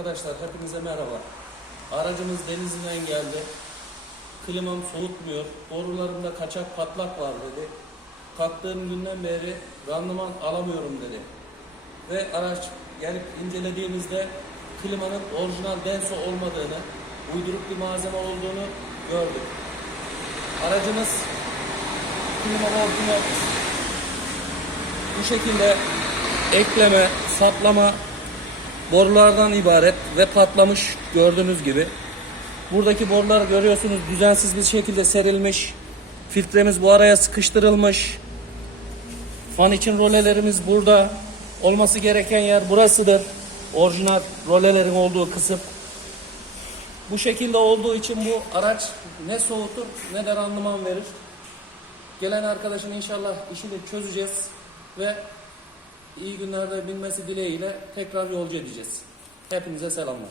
Arkadaşlar hepinize merhaba. Aracımız Denizli'den geldi. Klimam soğutmuyor. Borularımda kaçak patlak var dedi. Taktığım günden beri randıman alamıyorum dedi. Ve araç gelip incelediğimizde klimanın orijinal denso olmadığını, uyduruk bir malzeme olduğunu gördük. Aracımız klima orijinal bu şekilde ekleme, saplama borulardan ibaret ve patlamış gördüğünüz gibi. Buradaki borular görüyorsunuz düzensiz bir şekilde serilmiş. Filtremiz bu araya sıkıştırılmış. Fan için rolelerimiz burada. Olması gereken yer burasıdır. Orijinal rolelerin olduğu kısım. Bu şekilde olduğu için bu araç ne soğutur ne de randıman verir. Gelen arkadaşın inşallah işini çözeceğiz ve iyi günlerde binmesi dileğiyle tekrar yolcu edeceğiz. Hepinize selamlar.